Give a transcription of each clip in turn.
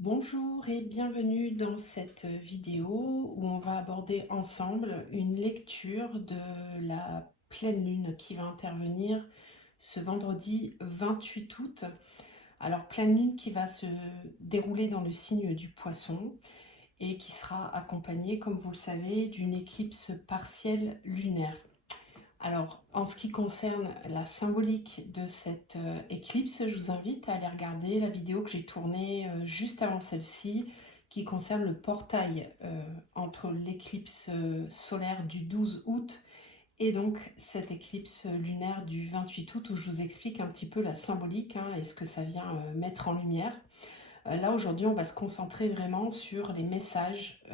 Bonjour et bienvenue dans cette vidéo où on va aborder ensemble une lecture de la pleine lune qui va intervenir ce vendredi 28 août. Alors pleine lune qui va se dérouler dans le signe du Poisson et qui sera accompagnée, comme vous le savez, d'une éclipse partielle lunaire. Alors, en ce qui concerne la symbolique de cette éclipse, je vous invite à aller regarder la vidéo que j'ai tournée juste avant celle-ci, qui concerne le portail entre l'éclipse solaire du 12 août et donc cette éclipse lunaire du 28 août, où je vous explique un petit peu la symbolique et ce que ça vient mettre en lumière. Là, aujourd'hui, on va se concentrer vraiment sur les messages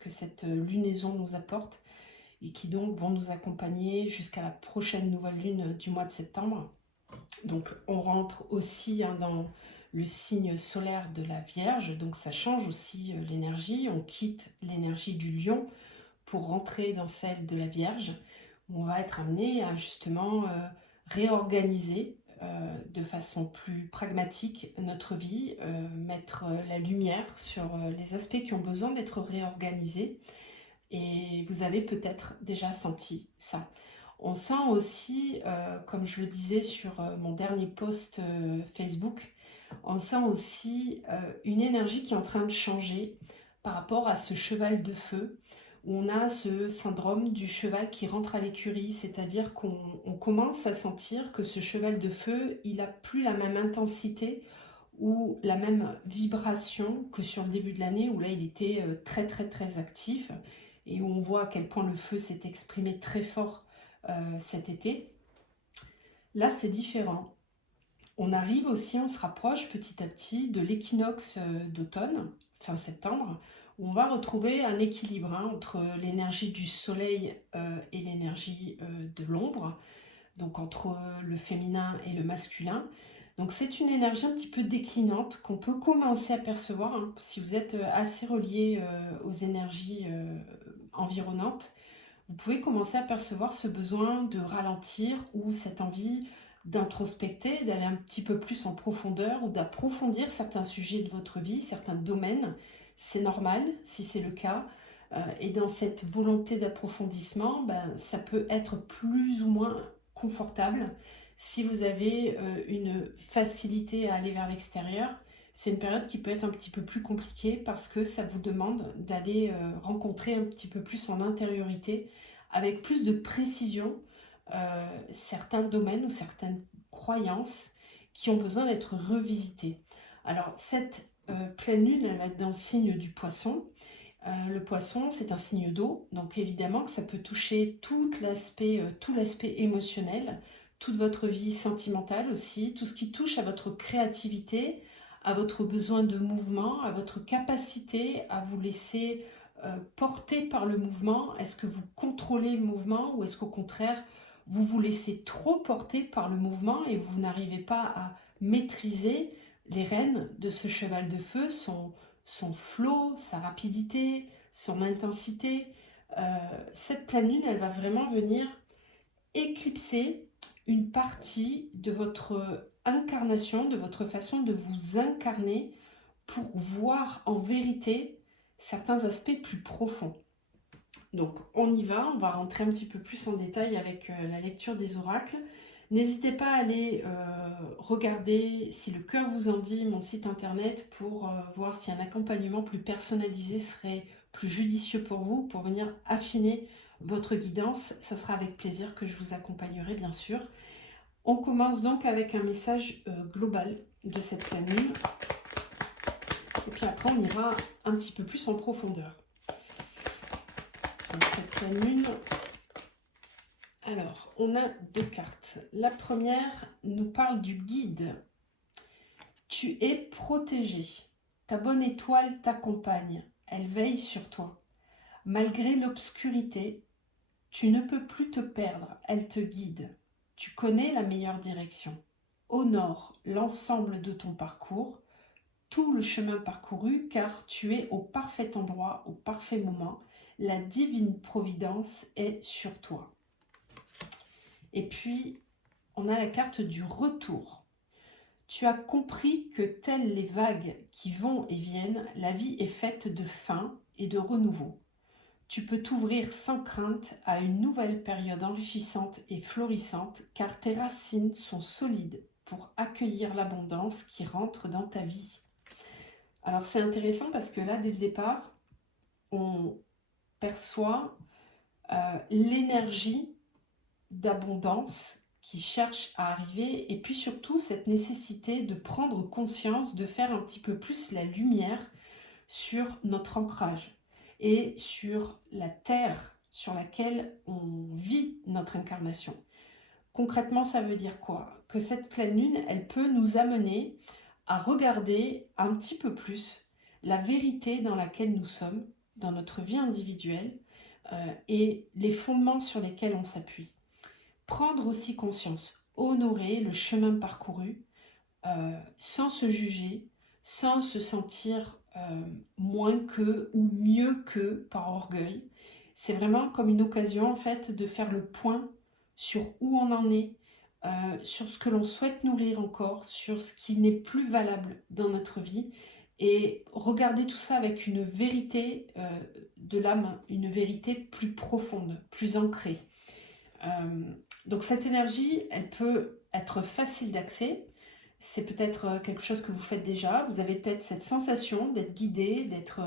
que cette lunaison nous apporte et qui donc vont nous accompagner jusqu'à la prochaine nouvelle lune du mois de septembre. Donc on rentre aussi dans le signe solaire de la Vierge, donc ça change aussi l'énergie, on quitte l'énergie du Lion pour rentrer dans celle de la Vierge, où on va être amené à justement réorganiser de façon plus pragmatique notre vie, mettre la lumière sur les aspects qui ont besoin d'être réorganisés. Et vous avez peut-être déjà senti ça. On sent aussi, comme je le disais sur mon dernier post Facebook, on sent aussi une énergie qui est en train de changer par rapport à ce cheval de feu, où on a ce syndrome du cheval qui rentre à l'écurie, c'est-à-dire qu'on commence à sentir que ce cheval de feu, il n'a plus la même intensité ou la même vibration que sur le début de l'année, où là il était très très très actif et où on voit à quel point le feu s'est exprimé très fort cet été. Là, c'est différent. On arrive aussi, on se rapproche petit à petit de l'équinoxe d'automne, fin septembre, où on va retrouver un équilibre entre l'énergie du soleil et l'énergie de l'ombre, donc entre le féminin et le masculin. Donc c'est une énergie un petit peu déclinante qu'on peut commencer à percevoir si vous êtes assez relié aux énergies environnantes. Vous pouvez commencer à percevoir ce besoin de ralentir ou cette envie d'introspecter, d'aller un petit peu plus en profondeur ou d'approfondir certains sujets de votre vie, certains domaines. C'est normal si c'est le cas. Et dans cette volonté d'approfondissement, ça peut être plus ou moins confortable. Si vous avez une facilité à aller vers l'extérieur, c'est une période qui peut être un petit peu plus compliquée parce que ça vous demande d'aller rencontrer un petit peu plus en intériorité, avec plus de précision, certains domaines ou certaines croyances qui ont besoin d'être revisitées. Alors cette pleine lune, elle va être dans le signe du Poisson. Le Poisson, c'est un signe d'eau, donc évidemment que ça peut toucher tout l'aspect émotionnel, toute votre vie sentimentale aussi, tout ce qui touche à votre créativité, à votre besoin de mouvement, à votre capacité à vous laisser porter par le mouvement. Est-ce que vous contrôlez le mouvement ou est-ce qu'au contraire, vous vous laissez trop porter par le mouvement et vous n'arrivez pas à maîtriser les rênes de ce cheval de feu, son flow, sa rapidité, son intensité. Cette pleine lune, elle va vraiment venir éclipser une partie de votre incarnation, de votre façon de vous incarner pour voir en vérité certains aspects plus profonds. Donc on y va, on va rentrer un petit peu plus en détail avec la lecture des oracles. N'hésitez pas à aller regarder, si le cœur vous en dit, mon site internet pour voir si un accompagnement plus personnalisé serait plus judicieux pour vous, pour venir affiner votre guidance. Ça sera avec plaisir que je vous accompagnerai, bien sûr. On commence donc avec un message global de cette pleine lune. Et puis après, on ira un petit peu plus en profondeur. Donc cette pleine lune... Alors, on a deux cartes. La première nous parle du guide. Tu es protégé. Ta bonne étoile t'accompagne. Elle veille sur toi. Malgré l'obscurité, tu ne peux plus te perdre. Elle te guide. Tu connais la meilleure direction. Honore l'ensemble de ton parcours, tout le chemin parcouru, car tu es au parfait endroit, au parfait moment. La divine providence est sur toi. Et puis, on a la carte du retour. Tu as compris que telles les vagues qui vont et viennent, la vie est faite de fin et de renouveau. Tu peux t'ouvrir sans crainte à une nouvelle période enrichissante et florissante, car tes racines sont solides pour accueillir l'abondance qui rentre dans ta vie. Alors c'est intéressant parce que là, dès le départ, on perçoit l'énergie d'abondance qui cherche à arriver, et puis surtout cette nécessité de prendre conscience, de faire un petit peu plus la lumière sur notre ancrage et sur la terre sur laquelle on vit notre incarnation. Concrètement, ça veut dire quoi? Que cette pleine lune, elle peut nous amener à regarder un petit peu plus la vérité dans laquelle nous sommes, dans notre vie individuelle, et les fondements sur lesquels on s'appuie. Prendre aussi conscience, honorer le chemin parcouru, sans se juger, sans se sentir moins que ou mieux que par orgueil. C'est vraiment comme une occasion en fait de faire le point sur où on en est, sur ce que l'on souhaite nourrir encore, sur ce qui n'est plus valable dans notre vie, et regarder tout ça avec une vérité de l'âme, une vérité plus profonde, plus ancrée. Donc cette énergie, elle peut être facile d'accès. C'est peut-être quelque chose que vous faites déjà. Vous avez peut-être cette sensation d'être guidé, d'être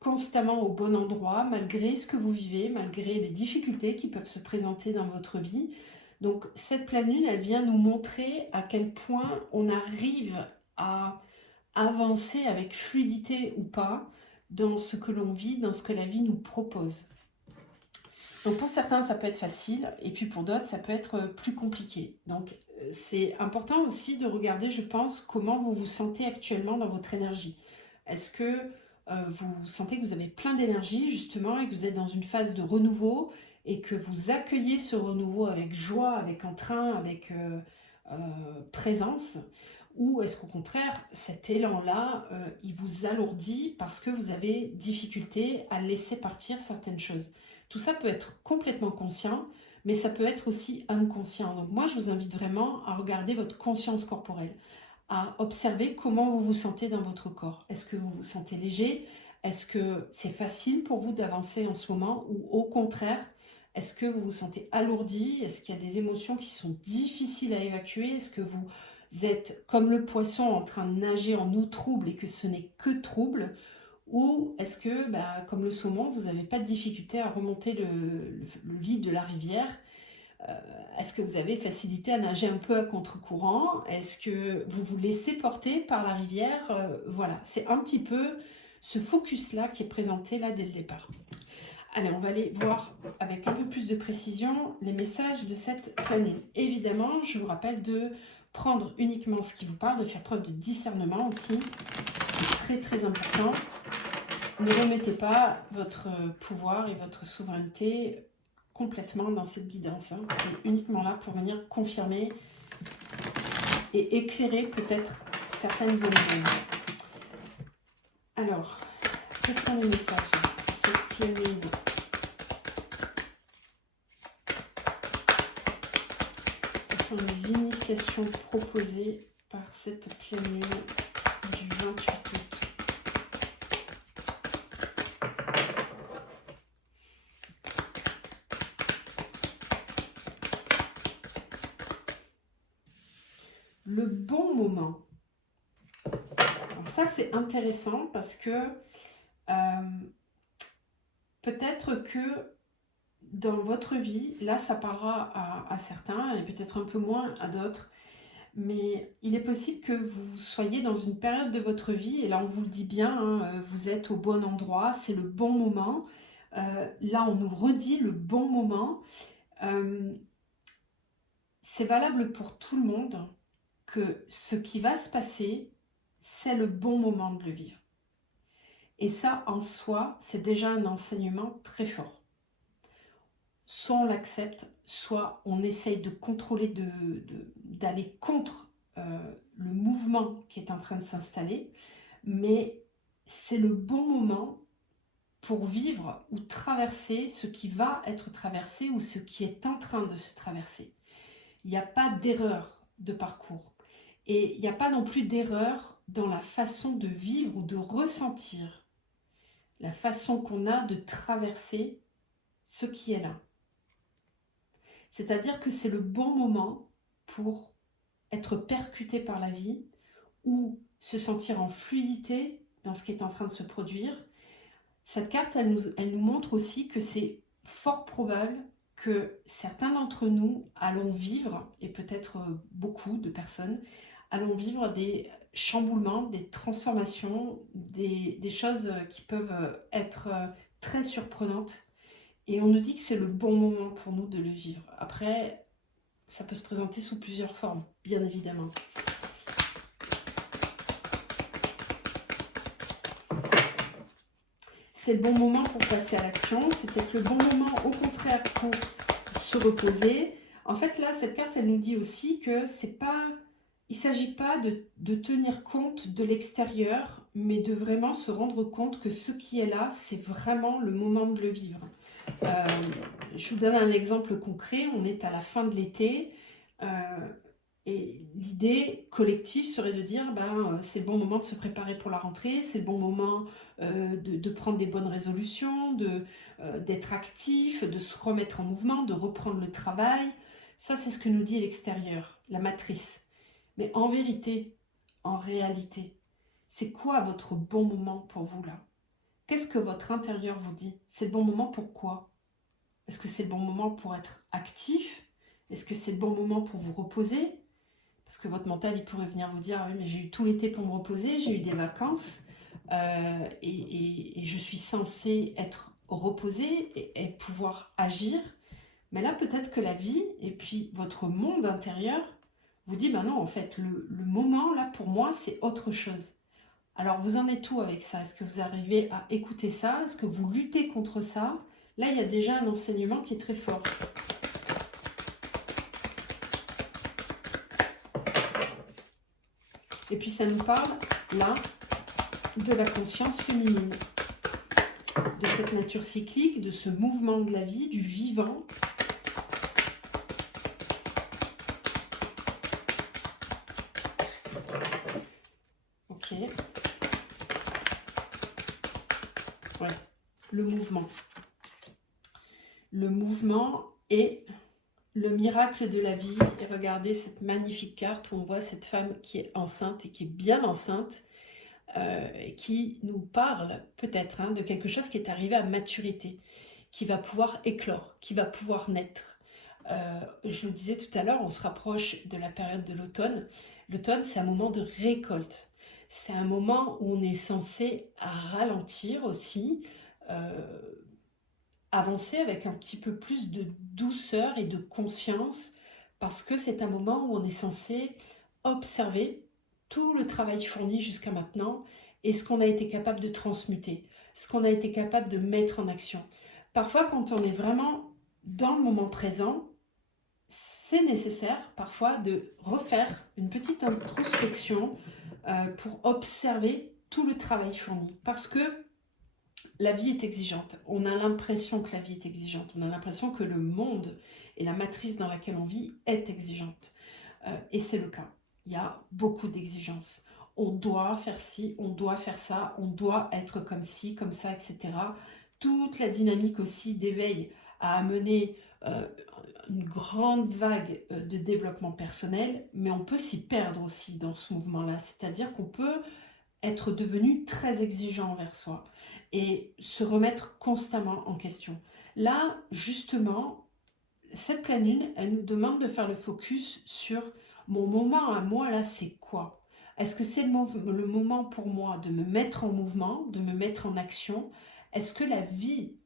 constamment au bon endroit, malgré ce que vous vivez, malgré les difficultés qui peuvent se présenter dans votre vie. Donc cette pleine lune, elle vient nous montrer à quel point on arrive à avancer avec fluidité ou pas dans ce que l'on vit, dans ce que la vie nous propose. Donc pour certains, ça peut être facile, et puis pour d'autres, ça peut être plus compliqué. Donc c'est important aussi de regarder, je pense, comment vous vous sentez actuellement dans votre énergie. Est-ce que vous sentez que vous avez plein d'énergie, justement, et que vous êtes dans une phase de renouveau, et que vous accueillez ce renouveau avec joie, avec entrain, avec présence? Ou est-ce qu'au contraire, cet élan-là, il vous alourdit parce que vous avez difficulté à laisser partir certaines choses? Tout ça peut être complètement conscient, mais ça peut être aussi inconscient. Donc moi, je vous invite vraiment à regarder votre conscience corporelle, à observer comment vous vous sentez dans votre corps. Est-ce que vous vous sentez léger? Est-ce que c'est facile pour vous d'avancer en ce moment? Ou au contraire, est-ce que vous vous sentez alourdi? Est-ce qu'il y a des émotions qui sont difficiles à évacuer? Est-ce que vous êtes comme le poisson en train de nager en eau trouble et que ce n'est que trouble? Ou est-ce que, comme le saumon, vous n'avez pas de difficulté à remonter le lit de la rivière? Est-ce que vous avez facilité à nager un peu à contre-courant? Est-ce que vous vous laissez porter par la rivière? Voilà, c'est un petit peu ce focus-là qui est présenté là dès le départ. Allez, on va aller voir avec un peu plus de précision les messages de cette pleine lune. Évidemment, je vous rappelle de prendre uniquement ce qui vous parle, de faire preuve de discernement aussi. C'est très très important. Ne remettez pas votre pouvoir et votre souveraineté complètement dans cette guidance. C'est uniquement là pour venir confirmer et éclairer peut-être certaines zones d'ombre. Alors, quels sont les messages de cette pleine lune? Quelles sont les initiations proposées par cette pleine lune du 28 août? Le bon moment. Alors ça, c'est intéressant parce que peut-être que dans votre vie, là, ça parlera à certains et peut-être un peu moins à d'autres, mais il est possible que vous soyez dans une période de votre vie, et là, on vous le dit bien, hein, vous êtes au bon endroit, c'est le bon moment. Là, on nous redit le bon moment. C'est valable pour tout le monde que ce qui va se passer, c'est le bon moment de le vivre. Et ça, en soi, c'est déjà un enseignement très fort. Soit on l'accepte, soit on essaye de contrôler, d'aller contre le mouvement qui est en train de s'installer. Mais c'est le bon moment pour vivre ou traverser ce qui va être traversé ou ce qui est en train de se traverser. Il n'y a pas d'erreur de parcours. Et il n'y a pas non plus d'erreur dans la façon de vivre ou de ressentir, la façon qu'on a de traverser ce qui est là. C'est-à-dire que c'est le bon moment pour être percuté par la vie ou se sentir en fluidité dans ce qui est en train de se produire. Cette carte, elle nous montre aussi que c'est fort probable que certains d'entre nous allons vivre, et peut-être beaucoup de personnes, allons vivre des chamboulements, des transformations, des choses qui peuvent être très surprenantes. Et on nous dit que c'est le bon moment pour nous de le vivre. Après, ça peut se présenter sous plusieurs formes, bien évidemment. C'est le bon moment pour passer à l'action. C'est peut-être le bon moment, au contraire, pour se reposer. En fait, là, cette carte, elle nous dit aussi que c'est pas... Il ne s'agit pas de tenir compte de l'extérieur, mais de vraiment se rendre compte que ce qui est là, c'est vraiment le moment de le vivre. Je vous donne un exemple concret. On est à la fin de l'été. Et l'idée collective serait de dire, c'est le bon moment de se préparer pour la rentrée, c'est le bon moment de prendre des bonnes résolutions, d'être actif, de se remettre en mouvement, de reprendre le travail. Ça, c'est ce que nous dit l'extérieur, la matrice. Mais en vérité, en réalité, c'est quoi votre bon moment pour vous là? Qu'est-ce que votre intérieur vous dit? C'est le bon moment pour quoi? Est-ce que c'est le bon moment pour être actif? Est-ce que c'est le bon moment pour vous reposer? Parce que votre mental, il pourrait venir vous dire, ah oui, mais j'ai eu tout l'été pour me reposer, j'ai eu des vacances, et je suis censée être reposée et pouvoir agir. Mais là, peut-être que la vie, et puis votre monde intérieur, vous dit, non, en fait, le moment, là, pour moi, c'est autre chose. Alors, vous en êtes où avec ça? Est-ce que vous arrivez à écouter ça? Est-ce que vous luttez contre ça? Là, il y a déjà un enseignement qui est très fort. Et puis ça nous parle, là, de la conscience féminine, de cette nature cyclique, de ce mouvement de la vie, du vivant. Ok. Ouais, le mouvement. Le mouvement est le miracle de la vie. Et regardez cette magnifique carte où on voit cette femme qui est enceinte et qui est bien enceinte, et qui nous parle peut-être de quelque chose qui est arrivé à maturité, qui va pouvoir éclore, qui va pouvoir naître. Je vous le disais tout à l'heure, on se rapproche de la période de l'automne. L'automne, c'est un moment de récolte. C'est un moment où on est censé ralentir aussi, avancer avec un petit peu plus de douceur et de conscience, parce que c'est un moment où on est censé observer tout le travail fourni jusqu'à maintenant et ce qu'on a été capable de transmuter, ce qu'on a été capable de mettre en action. Parfois, quand on est vraiment dans le moment présent, c'est nécessaire parfois de refaire une petite introspection pour observer tout le travail fourni. Parce que la vie est exigeante. On a l'impression que la vie est exigeante. On a l'impression que le monde et la matrice dans laquelle on vit est exigeante. Et c'est le cas. Il y a beaucoup d'exigences. On doit faire ci, on doit faire ça, on doit être comme ci, comme ça, etc. Toute la dynamique aussi d'éveil a amené une grande vague de développement personnel, mais on peut s'y perdre aussi dans ce mouvement-là. C'est-à-dire qu'on peut être devenu très exigeant envers soi et se remettre constamment en question. Là, justement, cette pleine lune, elle nous demande de faire le focus sur mon moment à moi, là, c'est quoi? Est-ce que c'est le moment pour moi de me mettre en mouvement, de me mettre en action? Est-ce que la vie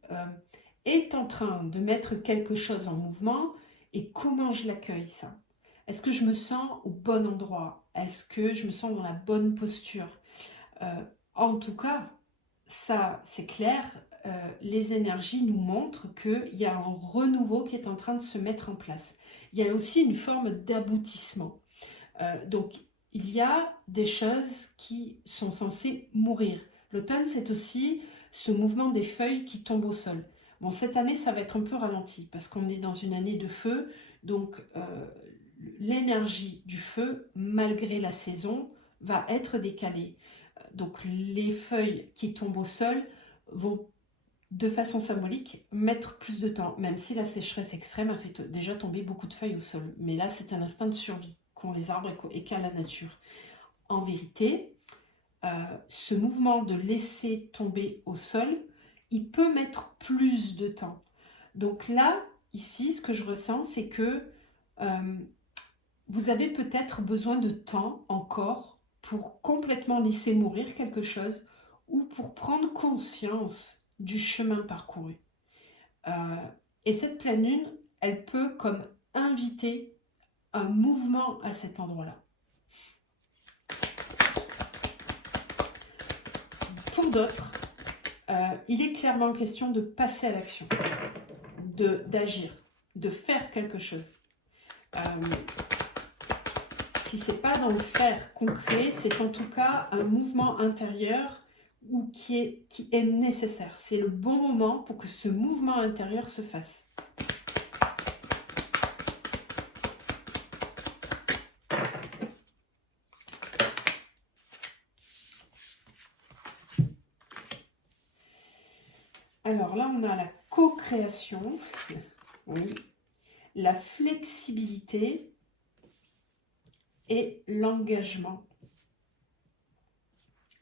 est en train de mettre quelque chose en mouvement et comment je l'accueille, ça? Est-ce que je me sens au bon endroit? Est-ce que je me sens dans la bonne posture? En tout cas, ça c'est clair, les énergies nous montrent qu'il y a un renouveau qui est en train de se mettre en place. Il y a aussi une forme d'aboutissement. Donc, il y a des choses qui sont censées mourir. L'automne, c'est aussi ce mouvement des feuilles qui tombent au sol. Bon, cette année, ça va être un peu ralenti parce qu'on est dans une année de feu, donc l'énergie du feu, malgré la saison, va être décalée. Donc les feuilles qui tombent au sol vont de façon symbolique mettre plus de temps, même si la sécheresse extrême a fait déjà tomber beaucoup de feuilles au sol. Mais là, c'est un instinct de survie qu'ont les arbres et qu'a la nature. En vérité, ce mouvement de laisser tomber au sol, il peut mettre plus de temps. Donc là, ici, ce que je ressens, c'est que vous avez peut-être besoin de temps encore pour complètement laisser mourir quelque chose ou pour prendre conscience du chemin parcouru. Et cette pleine lune, elle peut comme inviter un mouvement à cet endroit-là. Pour d'autres, il est clairement question de passer à l'action, d'agir, de faire quelque chose. Si ce n'est pas dans le faire concret, c'est en tout cas un mouvement intérieur qui est nécessaire. C'est le bon moment pour que ce mouvement intérieur se fasse. Alors là, on a la co-création, oui, la flexibilité et l'engagement.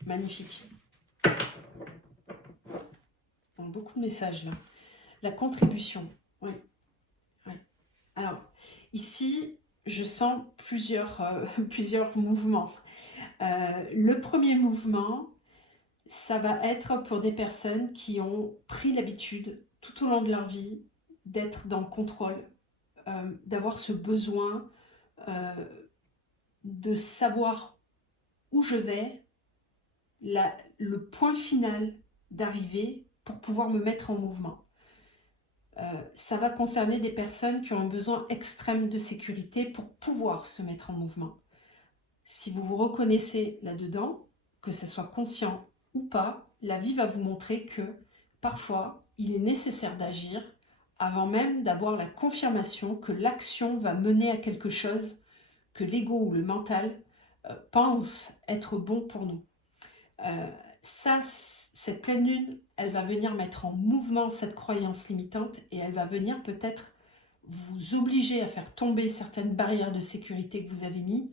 Magnifique. Donc, beaucoup de messages là. La contribution, oui. Oui. Alors, ici, je sens plusieurs mouvements. Le premier mouvement, ça va être pour des personnes qui ont pris l'habitude tout au long de leur vie d'être dans le contrôle, d'avoir ce besoin de savoir où je vais, le point final d'arrivée pour pouvoir me mettre en mouvement. Ça va concerner des personnes qui ont un besoin extrême de sécurité pour pouvoir se mettre en mouvement. Si vous vous reconnaissez là-dedans, que ce soit conscient ou pas, la vie va vous montrer que parfois, il est nécessaire d'agir avant même d'avoir la confirmation que l'action va mener à quelque chose que l'ego ou le mental pense être bon pour nous. Cette pleine lune, elle va venir mettre en mouvement cette croyance limitante et elle va venir peut-être vous obliger à faire tomber certaines barrières de sécurité que vous avez mises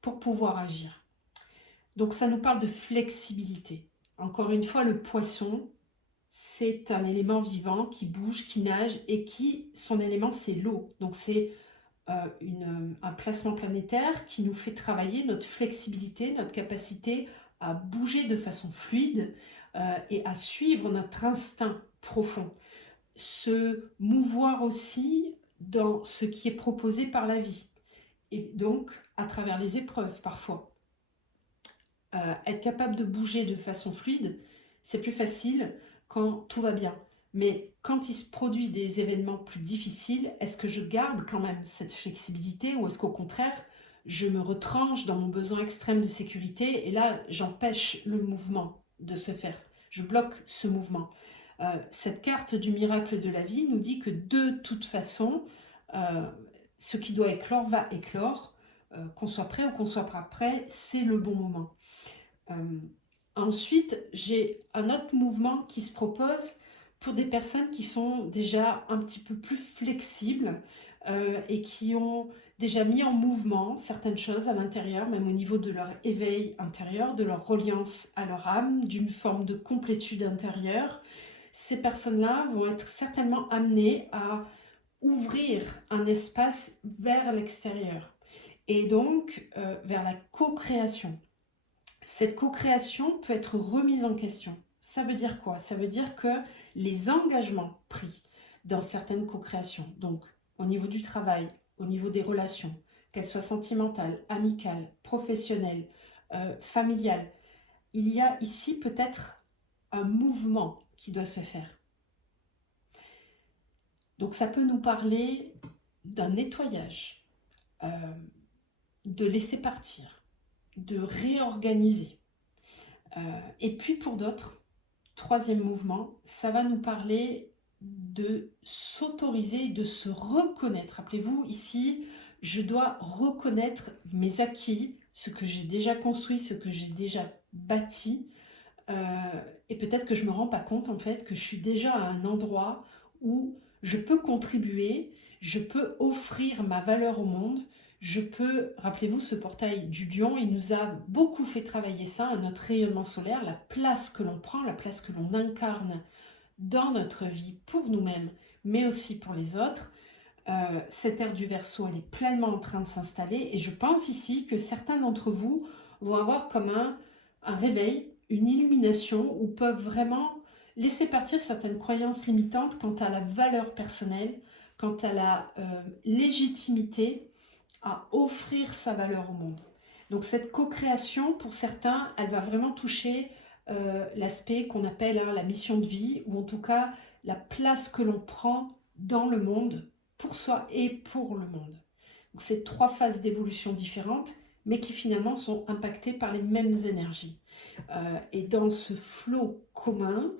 pour pouvoir agir. Donc ça nous parle de flexibilité. Encore une fois, le poisson, c'est un élément vivant qui bouge, qui nage et son élément, c'est l'eau. Donc c'est un placement planétaire qui nous fait travailler notre flexibilité, notre capacité à bouger de façon fluide et à suivre notre instinct profond. Se mouvoir aussi dans ce qui est proposé par la vie. Et donc, à travers les épreuves parfois. Être capable de bouger de façon fluide, c'est plus facile quand tout va bien. Mais quand il se produit des événements plus difficiles, est-ce que je garde quand même cette flexibilité ou est-ce qu'au contraire, je me retranche dans mon besoin extrême de sécurité et là, j'empêche le mouvement de se faire. Je bloque ce mouvement. Cette carte du miracle de la vie nous dit que de toute façon, ce qui doit éclore va éclore. Qu'on soit prêt ou qu'on soit pas prêt, c'est le bon moment. Ensuite, j'ai un autre mouvement qui se propose pour des personnes qui sont déjà un petit peu plus flexibles et qui ont déjà mis en mouvement certaines choses à l'intérieur, même au niveau de leur éveil intérieur, de leur reliance à leur âme, d'une forme de complétude intérieure. Ces personnes-là vont être certainement amenées à ouvrir un espace vers l'extérieur et donc vers la co-création. Cette co-création peut être remise en question. Ça veut dire quoi? Ça veut dire que les engagements pris dans certaines co-créations, donc au niveau du travail, au niveau des relations, qu'elles soient sentimentales, amicales, professionnelles, familiales, il y a ici peut-être un mouvement qui doit se faire. Donc ça peut nous parler d'un nettoyage, de laisser partir, de réorganiser. Et puis pour d'autres, troisième mouvement, ça va nous parler de s'autoriser, de se reconnaître. Rappelez-vous, ici, je dois reconnaître mes acquis, ce que j'ai déjà construit, ce que j'ai déjà bâti. Et peut-être que je ne me rends pas compte en fait que je suis déjà à un endroit où je peux contribuer, je peux offrir ma valeur au monde, je peux, rappelez-vous ce portail du lion, il nous a beaucoup fait travailler ça, notre rayonnement solaire, la place que l'on prend, la place que l'on incarne dans notre vie pour nous-mêmes, mais aussi pour les autres. Cette ère du Verseau, elle est pleinement en train de s'installer et je pense ici que certains d'entre vous vont avoir comme un réveil, une illumination où peuvent vraiment laisser partir certaines croyances limitantes quant à la valeur personnelle, quant à la légitimité à offrir sa valeur au monde. Donc cette co-création, pour certains, elle va vraiment toucher l'aspect qu'on appelle la mission de vie, ou en tout cas la place que l'on prend dans le monde, pour soi et pour le monde. Donc c'est 3 phases d'évolution différentes, mais qui finalement sont impactées par les mêmes énergies. Et dans ce flot commun,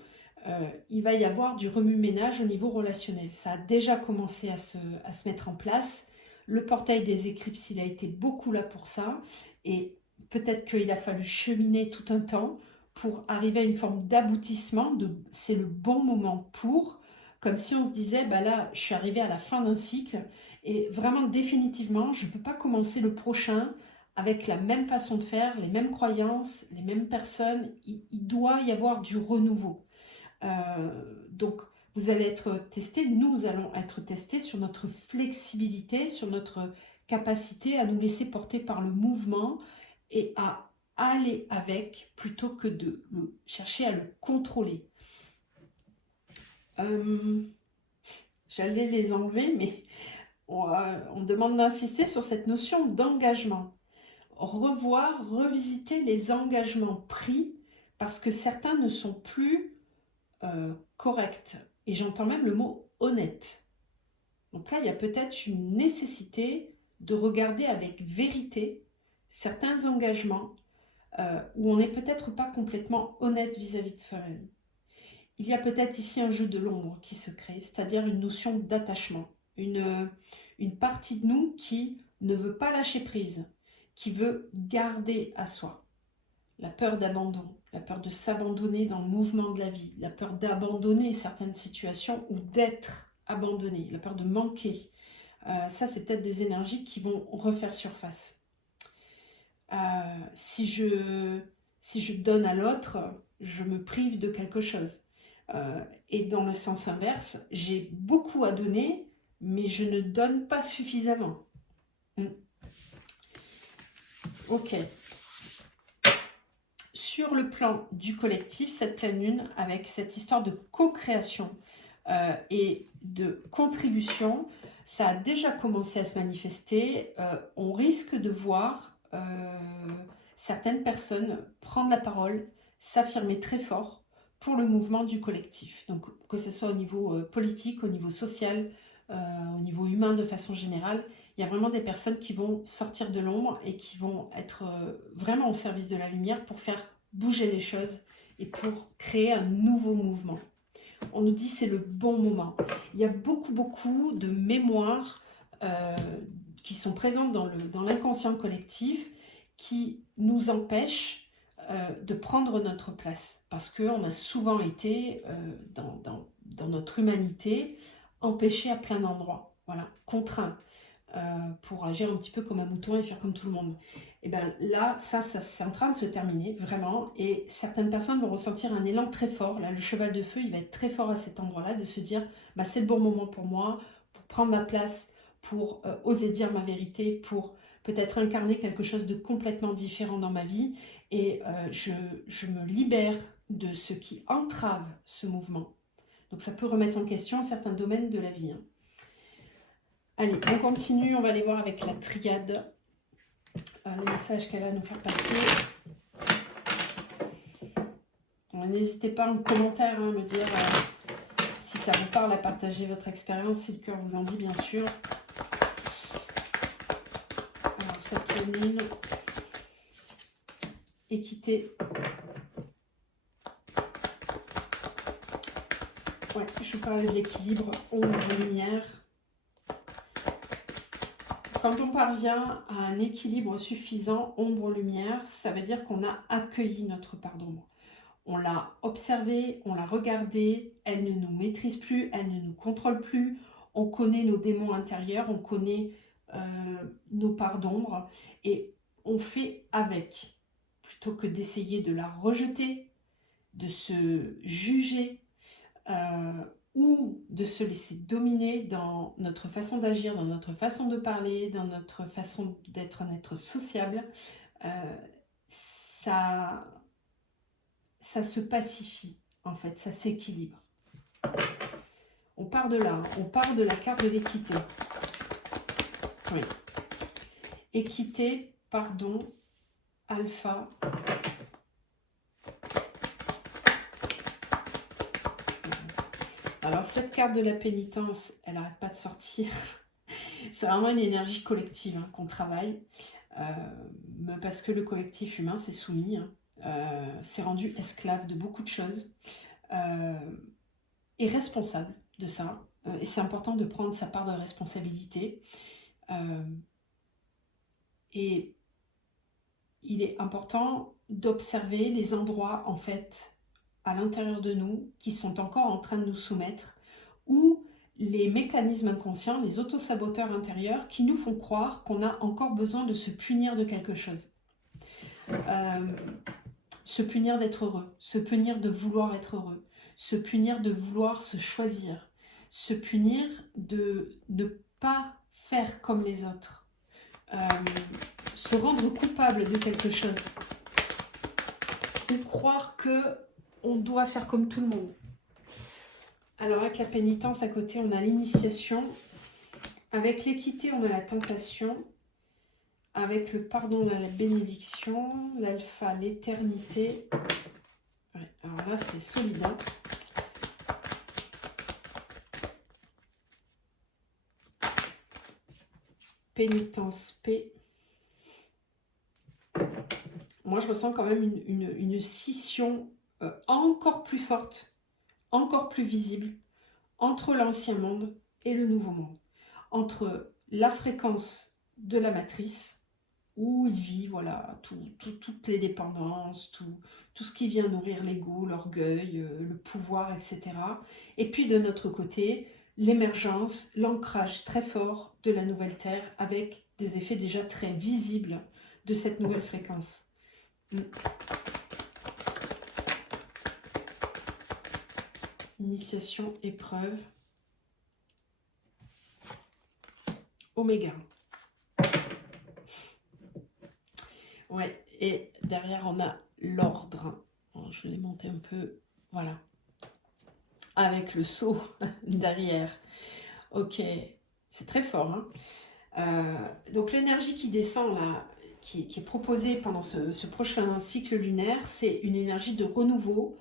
il va y avoir du remue-ménage au niveau relationnel. Ça a déjà commencé à se mettre en place. Le portail des éclipses, il a été beaucoup là pour ça. Et peut-être qu'il a fallu cheminer tout un temps pour arriver à une forme d'aboutissement, c'est le bon moment pour, comme si on se disait, bah là, je suis arrivée à la fin d'un cycle, et vraiment définitivement, je ne peux pas commencer le prochain avec la même façon de faire, les mêmes croyances, les mêmes personnes. Il doit y avoir du renouveau. Donc, vous allez être testé, nous allons être testés sur notre flexibilité, sur notre capacité à nous laisser porter par le mouvement et à aller avec plutôt que de chercher à le contrôler. J'allais les enlever, mais on demande d'insister sur cette notion d'engagement. Revoir, revisiter les engagements pris parce que certains ne sont plus corrects. Et j'entends même le mot honnête. Donc là, il y a peut-être une nécessité de regarder avec vérité certains engagements où on n'est peut-être pas complètement honnête vis-à-vis de soi-même. Il y a peut-être ici un jeu de l'ombre qui se crée, c'est-à-dire une notion d'attachement, une partie de nous qui ne veut pas lâcher prise, qui veut garder à soi. La peur d'abandon, la peur de s'abandonner dans le mouvement de la vie, la peur d'abandonner certaines situations ou d'être abandonné, la peur de manquer. Ça, c'est peut-être des énergies qui vont refaire surface. Si je donne à l'autre, je me prive de quelque chose. Et dans le sens inverse, j'ai beaucoup à donner, mais je ne donne pas suffisamment. Ok. Sur le plan du collectif, cette pleine lune, avec cette histoire de co-création et de contribution, ça a déjà commencé à se manifester. On risque de voir certaines personnes prendre la parole, s'affirmer très fort pour le mouvement du collectif. Donc que ce soit au niveau politique, au niveau social, au niveau humain de façon générale, il y a vraiment des personnes qui vont sortir de l'ombre et qui vont être vraiment au service de la lumière pour faire bouger les choses et pour créer un nouveau mouvement. On nous dit c'est le bon moment. Il y a beaucoup de mémoires qui sont présentes dans l'inconscient collectif qui nous empêchent de prendre notre place. Parce qu'on a souvent été, dans notre humanité, empêchés à plein d'endroits. Voilà, contraints. Pour agir un petit peu comme un mouton et faire comme tout le monde. Et bien là, ça c'est en train de se terminer, vraiment. Et certaines personnes vont ressentir un élan très fort. Là, le cheval de feu, il va être très fort à cet endroit-là, de se dire, bah, c'est le bon moment pour moi, pour prendre ma place, pour oser dire ma vérité, pour peut-être incarner quelque chose de complètement différent dans ma vie. Et je me libère de ce qui entrave ce mouvement. Donc ça peut remettre en question certains domaines de la vie. Allez, on continue, on va aller voir avec la triade les messages qu'elle a à nous faire passer. N'hésitez pas en commentaire à me dire si ça vous parle, à partager votre expérience, si le cœur vous en dit, bien sûr. Alors, cette lune, équité. Ouais, je vous parlais de l'équilibre ombre-lumière. quand on parvient à un équilibre suffisant, ombre-lumière, ça veut dire qu'on a accueilli notre part d'ombre. On l'a observée, on l'a regardée, elle ne nous maîtrise plus, elle ne nous contrôle plus. On connaît nos démons intérieurs, on connaît nos parts d'ombre et on fait avec. Plutôt que d'essayer de la rejeter, de se juger ou de se laisser dominer dans notre façon d'agir, dans notre façon de parler, dans notre façon d'être un être sociable, ça se pacifie, en fait, ça s'équilibre. On part de là, on part de la carte de l'équité. Oui. Équité, pardon, alpha. Alors cette carte de la pénitence, elle n'arrête pas de sortir. C'est vraiment une énergie collective hein, qu'on travaille. Parce que le collectif humain s'est soumis, s'est rendu esclave de beaucoup de choses. Et responsable de ça. Et c'est important de prendre sa part de responsabilité. Et il est important d'observer les endroits, en fait, à l'intérieur de nous, qui sont encore en train de nous soumettre, ou les mécanismes inconscients, les autosaboteurs intérieurs, qui nous font croire qu'on a encore besoin de se punir de quelque chose. Se punir d'être heureux, se punir de vouloir être heureux, se punir de vouloir se choisir, se punir de ne pas faire comme les autres, se rendre coupable de quelque chose, ou croire que on doit faire comme tout le monde. Alors avec la pénitence à côté, on a l'initiation, avec l'équité, on a la tentation, avec le pardon, on a la bénédiction, l'alpha, l'éternité. Ouais, alors là, c'est solide. Hein. Pénitence, paix. Moi, je ressens quand même une scission encore plus forte, encore plus visible, entre l'ancien monde et le nouveau monde. Entre la fréquence de la matrice, où il vit voilà, toutes les dépendances, tout ce qui vient nourrir l'ego, l'orgueil, le pouvoir, etc. Et puis de notre côté, l'émergence, l'ancrage très fort de la nouvelle Terre avec des effets déjà très visibles de cette nouvelle fréquence. Initiation, épreuve. Oméga. Ouais, et derrière on a l'ordre. Je l'ai monté un peu, voilà. Avec le sceau derrière. Ok, c'est très fort. Hein. Donc l'énergie qui descend là, qui est proposée pendant ce prochain cycle lunaire, c'est une énergie de renouveau,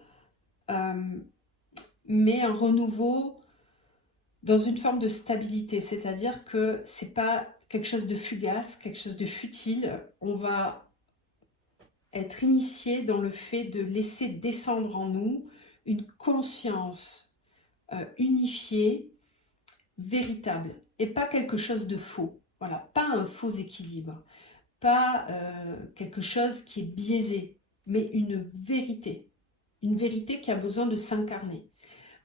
mais un renouveau dans une forme de stabilité, c'est-à-dire que c'est pas quelque chose de fugace, quelque chose de futile. On va être initié dans le fait de laisser descendre en nous une conscience unifiée, véritable, et pas quelque chose de faux. Voilà, pas un faux équilibre, pas quelque chose qui est biaisé, mais une vérité qui a besoin de s'incarner,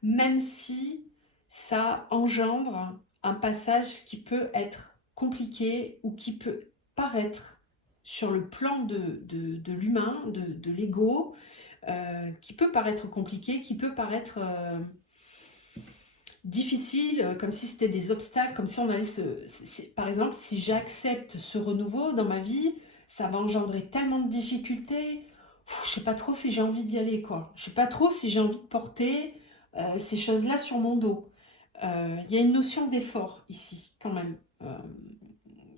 même si ça engendre un passage qui peut être compliqué ou qui peut paraître sur le plan de l'humain, de l'ego, qui peut paraître compliqué, qui peut paraître difficile, comme si c'était des obstacles, comme si on allait par exemple, si j'accepte ce renouveau dans ma vie, ça va engendrer tellement de difficultés, je sais pas trop si j'ai envie d'y aller, quoi. Je sais pas trop si j'ai envie de porter ces choses-là sur mon dos. Il y a une notion d'effort ici, quand même.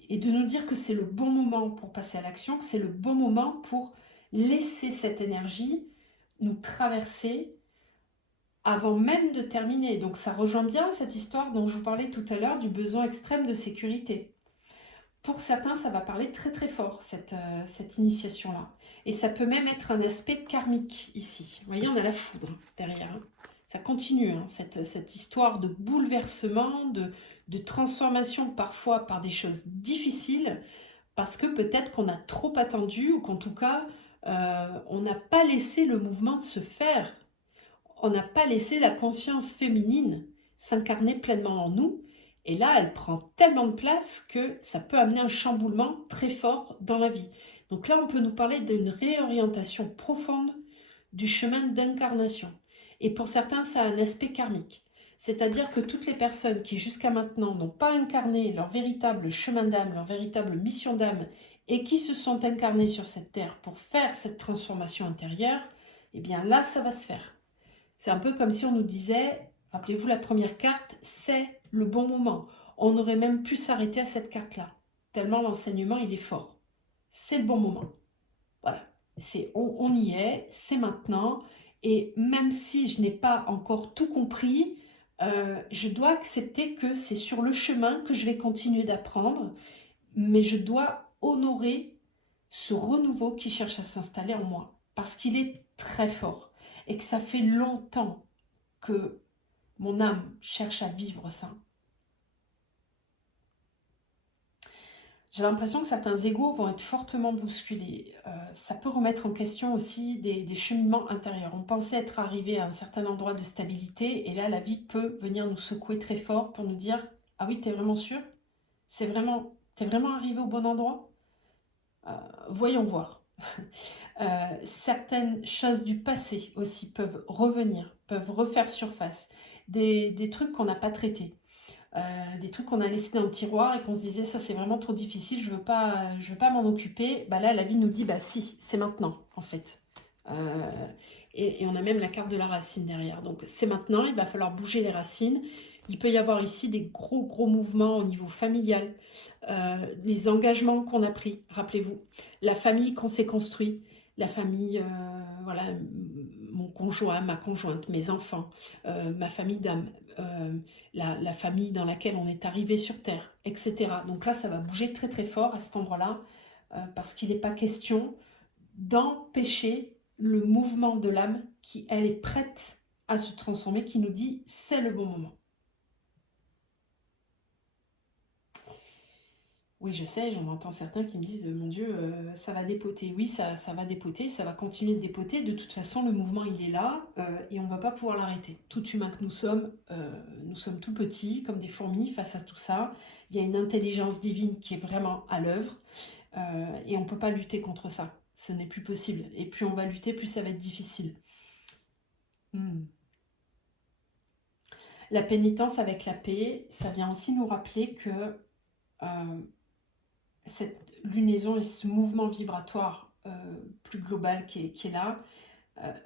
Et de nous dire que c'est le bon moment pour passer à l'action, que c'est le bon moment pour laisser cette énergie nous traverser avant même de terminer. Donc ça rejoint bien cette histoire dont je vous parlais tout à l'heure du besoin extrême de sécurité. Pour certains, ça va parler très très fort, cette initiation-là. Et ça peut même être un aspect karmique ici. Vous voyez, on a la foudre derrière. Hein. Ça continue, hein, cette histoire de bouleversement, de transformation parfois par des choses difficiles, parce que peut-être qu'on a trop attendu ou qu'en tout cas, on n'a pas laissé le mouvement se faire. On n'a pas laissé la conscience féminine s'incarner pleinement en nous. Et là, elle prend tellement de place que ça peut amener un chamboulement très fort dans la vie. Donc là, on peut nous parler d'une réorientation profonde du chemin d'incarnation. Et pour certains, ça a un aspect karmique. C'est-à-dire que toutes les personnes qui jusqu'à maintenant n'ont pas incarné leur véritable chemin d'âme, leur véritable mission d'âme, et qui se sont incarnées sur cette terre pour faire cette transformation intérieure, eh bien là, ça va se faire. C'est un peu comme si on nous disait, rappelez-vous la première carte, c'est le bon moment. On aurait même pu s'arrêter à cette carte-là, tellement l'enseignement il est fort. C'est le bon moment. Voilà, on y est, c'est maintenant. Et même si je n'ai pas encore tout compris, je dois accepter que c'est sur le chemin que je vais continuer d'apprendre, mais je dois honorer ce renouveau qui cherche à s'installer en moi, parce qu'il est très fort et que ça fait longtemps que mon âme cherche à vivre ça. J'ai l'impression que certains égos vont être fortement bousculés. Ça peut remettre en question aussi des cheminements intérieurs. On pensait être arrivé à un certain endroit de stabilité et là, la vie peut venir nous secouer très fort pour nous dire « Ah oui, t'es vraiment sûr? T'es vraiment arrivé au bon endroit ?» Voyons voir. Certaines choses du passé aussi peuvent revenir, peuvent refaire surface. Des trucs qu'on n'a pas traités. Des trucs qu'on a laissés dans le tiroir et qu'on se disait ça c'est vraiment trop difficile, je veux pas m'en occuper. Bah là la vie nous dit bah si, c'est maintenant en fait. Et on a même la carte de la racine derrière. Donc c'est maintenant, il va falloir bouger les racines. Il peut y avoir ici des gros mouvements au niveau familial, les engagements qu'on a pris, rappelez-vous, la famille qu'on s'est construit, la famille, voilà, mon conjoint, ma conjointe, mes enfants, ma famille d'âme, la famille dans laquelle on est arrivé sur Terre, etc. Donc là, ça va bouger très fort à cet endroit-là, parce qu'il n'est pas question d'empêcher le mouvement de l'âme qui, elle, est prête à se transformer, qui nous dit c'est le bon moment. Oui, je sais, j'en entends certains qui me disent mon Dieu, ça va dépoter. Oui, ça va dépoter, ça va continuer de dépoter. De toute façon, le mouvement, il est là et on ne va pas pouvoir l'arrêter. Tout humain que nous sommes tout petits, comme des fourmis face à tout ça. Il y a une intelligence divine qui est vraiment à l'œuvre et on ne peut pas lutter contre ça. Ce n'est plus possible. Et plus on va lutter, plus ça va être difficile. La pénitence avec la paix, ça vient aussi nous rappeler que cette lunaison et ce mouvement vibratoire plus global qui est là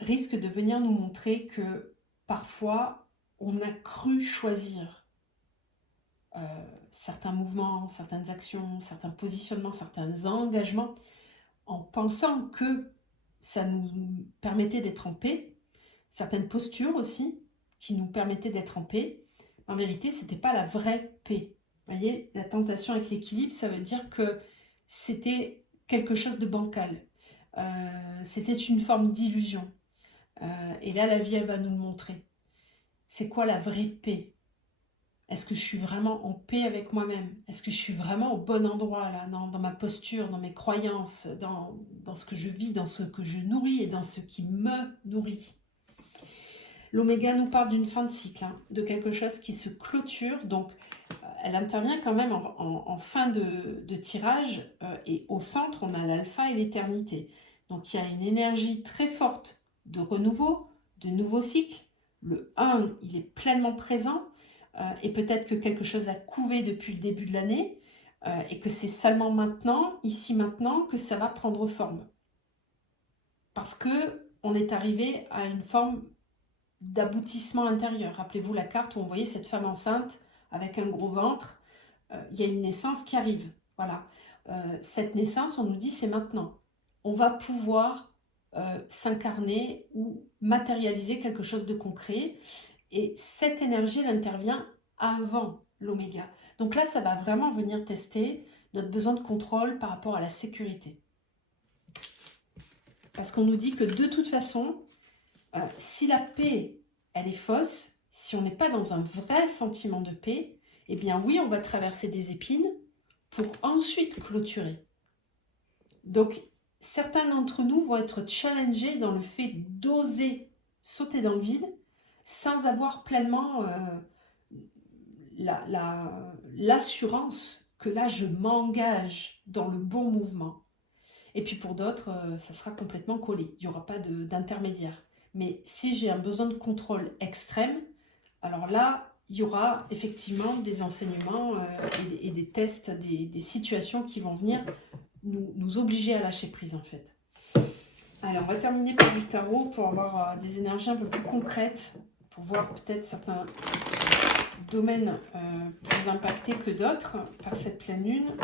risque de venir nous montrer que parfois on a cru choisir certains mouvements, certaines actions, certains positionnements, certains engagements en pensant que ça nous permettait d'être en paix, certaines postures aussi qui nous permettaient d'être en paix. En vérité, ce n'était pas la vraie paix. Vous voyez, la tentation avec l'équilibre, ça veut dire que c'était quelque chose de bancal. C'était une forme d'illusion. Et là, la vie, elle va nous le montrer. C'est quoi la vraie paix? Est-ce que je suis vraiment en paix avec moi-même? Est-ce que je suis vraiment au bon endroit, là, dans ma posture, dans mes croyances, dans ce que je vis, dans ce que je nourris et dans ce qui me nourrit? L'oméga nous parle d'une fin de cycle, hein, de quelque chose qui se clôture. Donc, elle intervient quand même en fin de tirage. Et au centre, on a l'alpha et l'éternité. Donc, il y a une énergie très forte de renouveau, de nouveau cycle. Le 1, il est pleinement présent. Et peut-être que quelque chose a couvé depuis le début de l'année. Et que c'est seulement maintenant, ici maintenant, que ça va prendre forme. Parce qu'on est arrivé à une forme d'aboutissement intérieur. Rappelez-vous la carte où on voyait cette femme enceinte avec un gros ventre. Il y a une naissance qui arrive. Voilà. Cette naissance, on nous dit c'est maintenant. On va pouvoir s'incarner ou matérialiser quelque chose de concret. Et cette énergie, elle intervient avant l'oméga. Donc là, ça va vraiment venir tester notre besoin de contrôle par rapport à la sécurité. Parce qu'on nous dit que de toute façon, si la paix elle est fausse, si on n'est pas dans un vrai sentiment de paix, eh bien oui, on va traverser des épines pour ensuite clôturer. Donc, certains d'entre nous vont être challengés dans le fait d'oser sauter dans le vide sans avoir pleinement l'assurance que là, je m'engage dans le bon mouvement. Et puis pour d'autres, ça sera complètement collé. Il n'y aura pas d'intermédiaire. Mais si j'ai un besoin de contrôle extrême, alors là, il y aura effectivement des enseignements et des tests, des situations qui vont venir nous obliger à lâcher prise en fait. Allez, on va terminer par du tarot pour avoir des énergies un peu plus concrètes, pour voir peut-être certains domaines plus impactés que d'autres par cette pleine lune.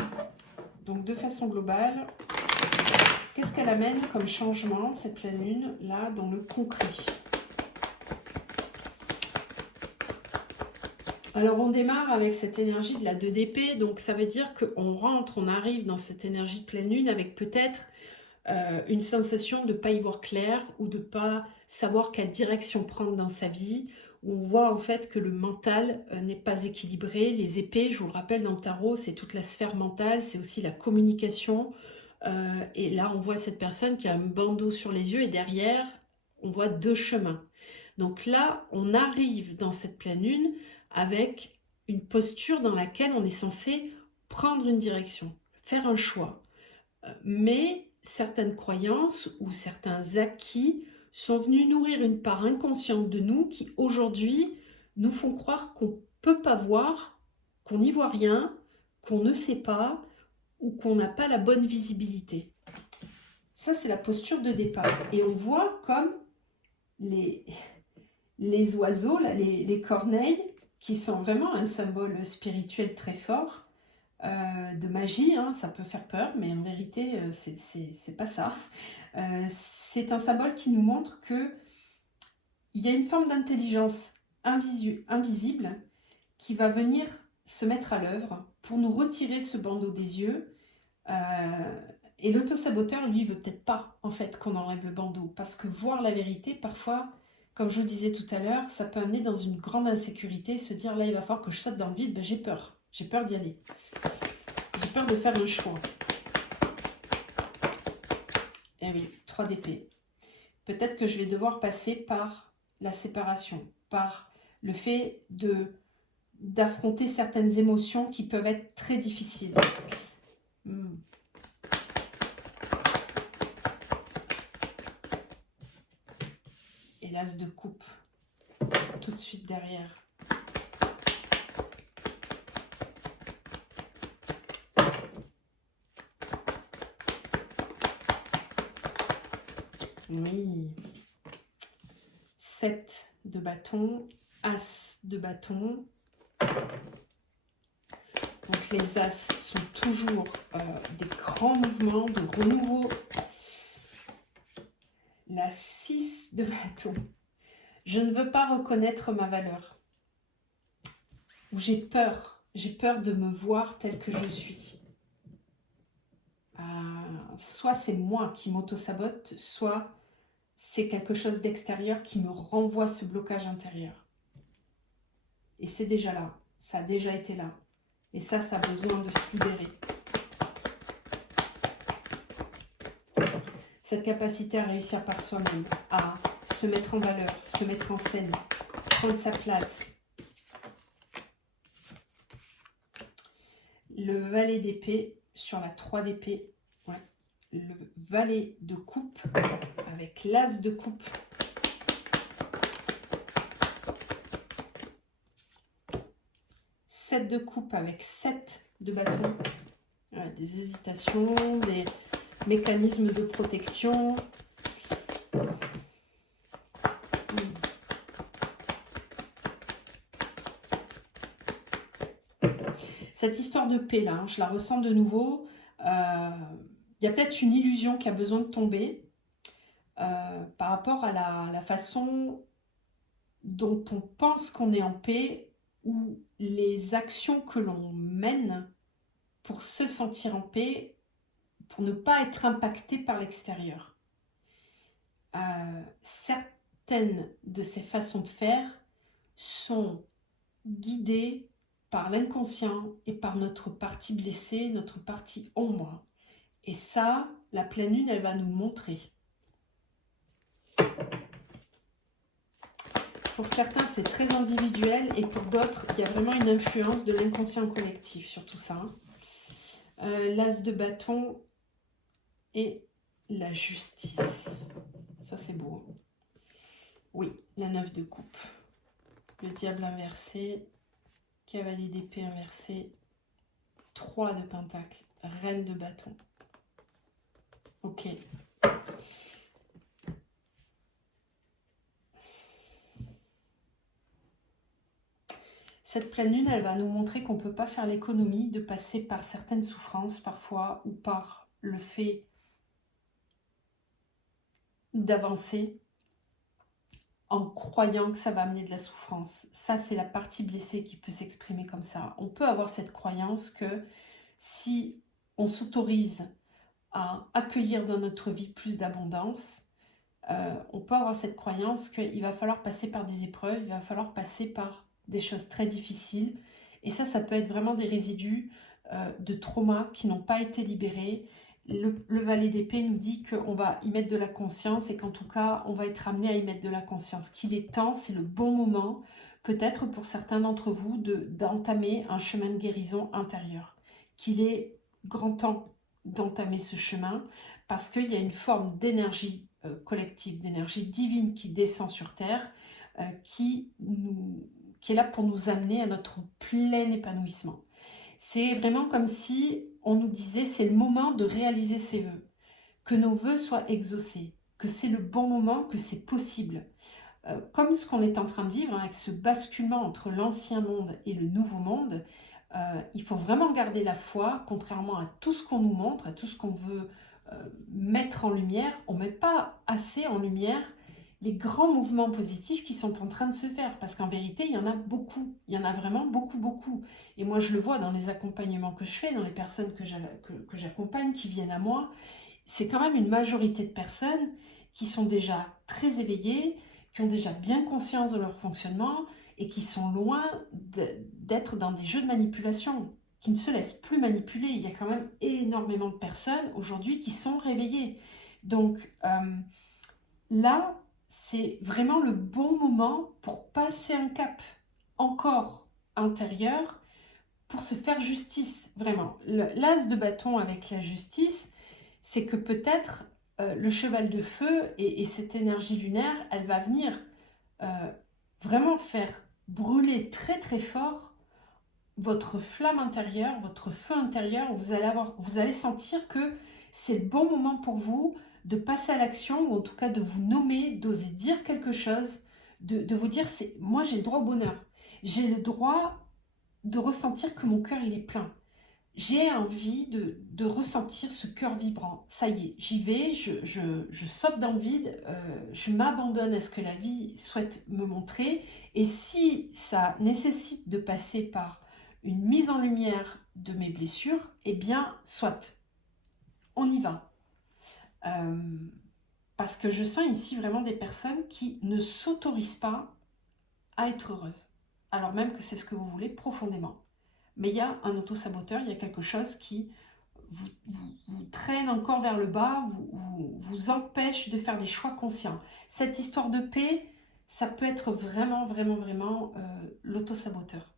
Donc de façon globale, qu'est-ce qu'elle amène comme changement, cette pleine lune, là, dans le concret? Alors, on démarre avec cette énergie de la 2 d'épée, donc ça veut dire qu'on rentre, on arrive dans cette énergie de pleine lune avec peut-être une sensation de ne pas y voir clair ou de ne pas savoir quelle direction prendre dans sa vie, où on voit en fait que le mental n'est pas équilibré. Les épées, je vous le rappelle, dans le tarot, c'est toute la sphère mentale, c'est aussi la communication. Et là, on voit cette personne qui a un bandeau sur les yeux et derrière, on voit 2 chemins. Donc là, on arrive dans cette pleine lune avec une posture dans laquelle on est censé prendre une direction, faire un choix. Mais certaines croyances ou certains acquis sont venus nourrir une part inconsciente de nous qui aujourd'hui nous font croire qu'on ne peut pas voir, qu'on n'y voit rien, qu'on ne sait pas ou qu'on n'a pas la bonne visibilité. Ça, c'est la posture de départ. Et on voit comme les oiseaux, là, les corneilles, qui sont vraiment un symbole spirituel très fort, de magie, hein, ça peut faire peur, mais en vérité, c'est pas ça. C'est un symbole qui nous montre qu'il y a une forme d'intelligence invisible qui va venir se mettre à l'œuvre pour nous retirer ce bandeau des yeux. Et l'autosaboteur, lui, veut peut-être pas, en fait, qu'on enlève le bandeau, parce que voir la vérité, parfois, comme je le disais tout à l'heure, ça peut amener dans une grande insécurité, se dire, là, il va falloir que je saute dans le vide, ben, j'ai peur d'y aller. J'ai peur de faire un choix. Eh oui, 3 d'épée. Peut-être que je vais devoir passer par la séparation, par le fait d'affronter certaines émotions qui peuvent être très difficiles. Et l'as de coupe, tout de suite derrière. Oui. 7 de bâton, as de bâton. Donc les as sont toujours des grands mouvements de renouveau. La 6 de bâton. Je ne veux pas reconnaître ma valeur. Ou j'ai peur de me voir tel que je suis. Soit c'est moi qui m'auto-sabote, soit c'est quelque chose d'extérieur qui me renvoie ce blocage intérieur. Et c'est déjà là, ça a déjà été là. Et ça a besoin de se libérer. Cette capacité à réussir par soi-même, à se mettre en valeur, se mettre en scène, prendre sa place. Le valet d'épée sur la 3 d'épée, ouais. Le valet de coupe avec l'as de coupe. Sept de coupe avec 7 de bâton. Ouais, des hésitations, des mécanismes de protection. Cette histoire de paix là, je la ressens de nouveau. Il y a peut-être une illusion qui a besoin de tomber par rapport à la façon dont on pense qu'on est en paix ou les actions que l'on mène pour se sentir en paix, pour ne pas être impacté par l'extérieur. Certaines certaines de ces façons de faire sont guidées par l'inconscient et par notre partie blessée, notre partie ombre. Et ça, la pleine lune, elle va nous montrer. Pour certains, c'est très individuel et pour d'autres, il y a vraiment une influence de l'inconscient collectif sur tout ça. L'as de bâton et la justice. Ça, c'est beau. Oui, la 9 de coupe. Le diable inversé, cavalier d'épée inversé, 3 de pentacle, reine de bâton. Ok. Cette pleine lune, elle va nous montrer qu'on ne peut pas faire l'économie de passer par certaines souffrances parfois ou par le fait d'avancer en croyant que ça va amener de la souffrance. Ça, c'est la partie blessée qui peut s'exprimer comme ça. On peut avoir cette croyance que si on s'autorise à accueillir dans notre vie plus d'abondance, on peut avoir cette croyance qu'il va falloir passer par des épreuves, il va falloir passer par des choses très difficiles. Et ça peut être vraiment des résidus de traumas qui n'ont pas été libérés. Le valet d'épée nous dit qu'on va y mettre de la conscience et qu'en tout cas, on va être amené à y mettre de la conscience. Qu'il est temps, c'est le bon moment, peut-être pour certains d'entre vous, d'entamer un chemin de guérison intérieure. Qu'il est grand temps d'entamer ce chemin parce qu'il y a une forme d'énergie collective, d'énergie divine qui descend sur Terre, qui est là pour nous amener à notre plein épanouissement. C'est vraiment comme si on nous disait c'est le moment de réaliser ses vœux, que nos vœux soient exaucés, que c'est le bon moment, que c'est possible. Comme ce qu'on est en train de vivre, avec ce basculement entre l'ancien monde et le nouveau monde, il faut vraiment garder la foi, contrairement à tout ce qu'on nous montre, à tout ce qu'on veut mettre en lumière. On ne met pas assez en lumière les grands mouvements positifs qui sont en train de se faire, parce qu'en vérité, il y en a beaucoup, il y en a vraiment beaucoup, beaucoup. Et moi, je le vois dans les accompagnements que je fais, dans les personnes que j'accompagne, qui viennent à moi, c'est quand même une majorité de personnes qui sont déjà très éveillées, qui ont déjà bien conscience de leur fonctionnement et qui sont loin d'être dans des jeux de manipulation, qui ne se laissent plus manipuler. Il y a quand même énormément de personnes aujourd'hui qui sont réveillées. Donc là, c'est vraiment le bon moment pour passer un cap encore intérieur, pour se faire justice, vraiment. L'as de bâton avec la justice, c'est que peut-être le cheval de feu et cette énergie lunaire, elle va venir vraiment faire brûler très très fort votre flamme intérieure, votre feu intérieur. Vous allez sentir que c'est le bon moment pour vous de passer à l'action, ou en tout cas de vous nommer, d'oser dire quelque chose, de vous dire, moi j'ai le droit au bonheur. J'ai le droit de ressentir que mon cœur il est plein. J'ai envie de ressentir ce cœur vibrant. Ça y est, j'y vais, je saute dans le vide, je m'abandonne à ce que la vie souhaite me montrer. Et si ça nécessite de passer par une mise en lumière de mes blessures, eh bien, soit, on y va. Parce que je sens ici vraiment des personnes qui ne s'autorisent pas à être heureuses, alors même que c'est ce que vous voulez profondément. Mais il y a un auto-saboteur, il y a quelque chose qui vous traîne encore vers le bas, vous empêche de faire des choix conscients. Cette histoire de paix, ça peut être vraiment, vraiment, vraiment l'auto-saboteur.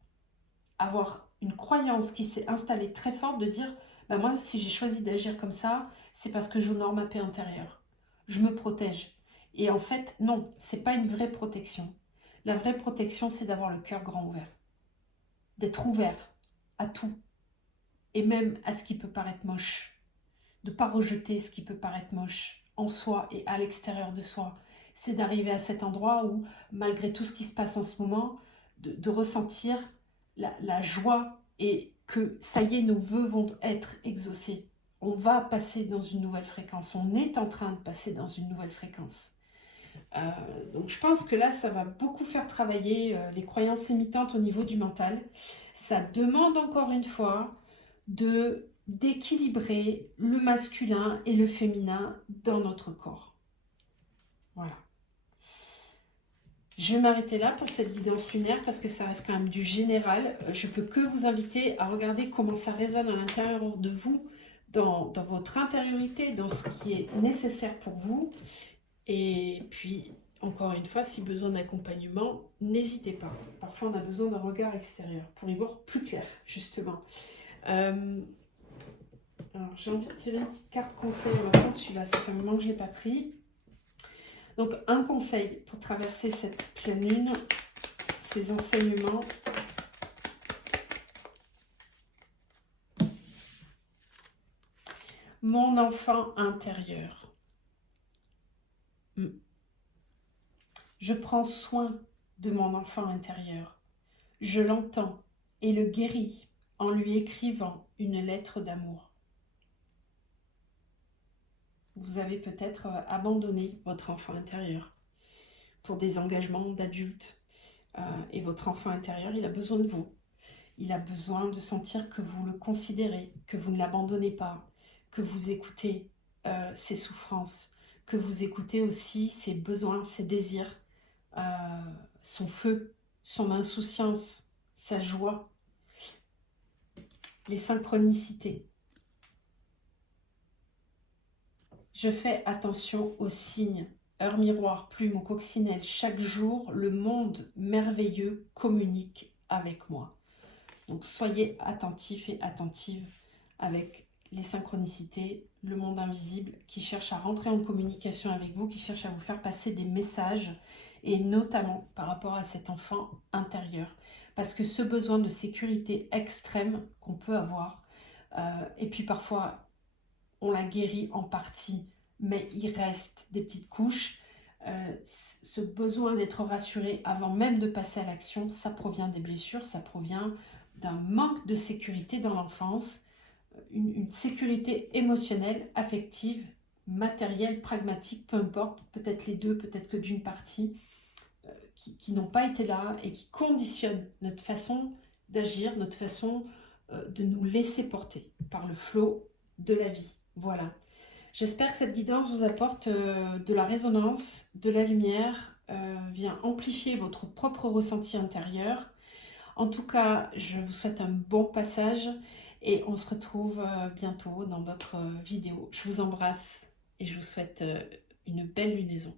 Avoir une croyance qui s'est installée très forte de dire, ben moi, si j'ai choisi d'agir comme ça, c'est parce que j'honore ma paix intérieure. Je me protège. Et en fait, non, c'est pas une vraie protection. La vraie protection, c'est d'avoir le cœur grand ouvert. D'être ouvert à tout, et même à ce qui peut paraître moche, de ne pas rejeter ce qui peut paraître moche en soi et à l'extérieur de soi. C'est d'arriver à cet endroit où, malgré tout ce qui se passe en ce moment, de ressentir la joie et que ça y est, nos vœux vont être exaucés. On va passer dans une nouvelle fréquence, on est en train de passer dans une nouvelle fréquence. Donc je pense que là, ça va beaucoup faire travailler les croyances limitantes au niveau du mental. Ça demande encore une fois d'équilibrer le masculin et le féminin dans notre corps. Voilà. Je vais m'arrêter là pour cette guidance lunaire parce que ça reste quand même du général. Je peux que vous inviter à regarder comment ça résonne à l'intérieur de vous, dans votre intériorité, dans ce qui est nécessaire pour vous. Et puis, encore une fois, si besoin d'accompagnement, n'hésitez pas. Parfois, on a besoin d'un regard extérieur pour y voir plus clair, justement. Alors, j'ai envie de tirer une petite carte conseil. On va prendre celui-là, ça fait un moment que je ne l'ai pas pris. Donc, un conseil pour traverser cette pleine lune, ces enseignements. Mon enfant intérieur. Je prends soin de mon enfant intérieur. Je l'entends et le guéris en lui écrivant une lettre d'amour. Vous avez peut-être abandonné votre enfant intérieur pour des engagements d'adultes. Et votre enfant intérieur, il a besoin de vous. Il a besoin de sentir que vous le considérez, que vous ne l'abandonnez pas, que vous écoutez ses souffrances, que vous écoutez aussi ses besoins, ses désirs, son feu, son insouciance, sa joie, les synchronicités. Je fais attention aux signes, heure miroir, plume ou coccinelle. Chaque jour, le monde merveilleux communique avec moi. Donc soyez attentifs et attentives avec les synchronicités, le monde invisible qui cherche à rentrer en communication avec vous, qui cherche à vous faire passer des messages, et notamment par rapport à cet enfant intérieur. Parce que ce besoin de sécurité extrême qu'on peut avoir, et puis parfois on la guérit en partie, mais il reste des petites couches. Ce besoin d'être rassuré avant même de passer à l'action, ça provient des blessures, ça provient d'un manque de sécurité dans l'enfance, une sécurité émotionnelle, affective, matérielle, pragmatique, peu importe, peut-être les deux, peut-être que d'une partie, qui n'ont pas été là et qui conditionnent notre façon d'agir, notre façon de nous laisser porter par le flot de la vie. Voilà. J'espère que cette guidance vous apporte de la résonance, de la lumière, vient amplifier votre propre ressenti intérieur. En tout cas, je vous souhaite un bon passage et on se retrouve bientôt dans d'autres vidéos. Je vous embrasse et je vous souhaite une belle lunaison.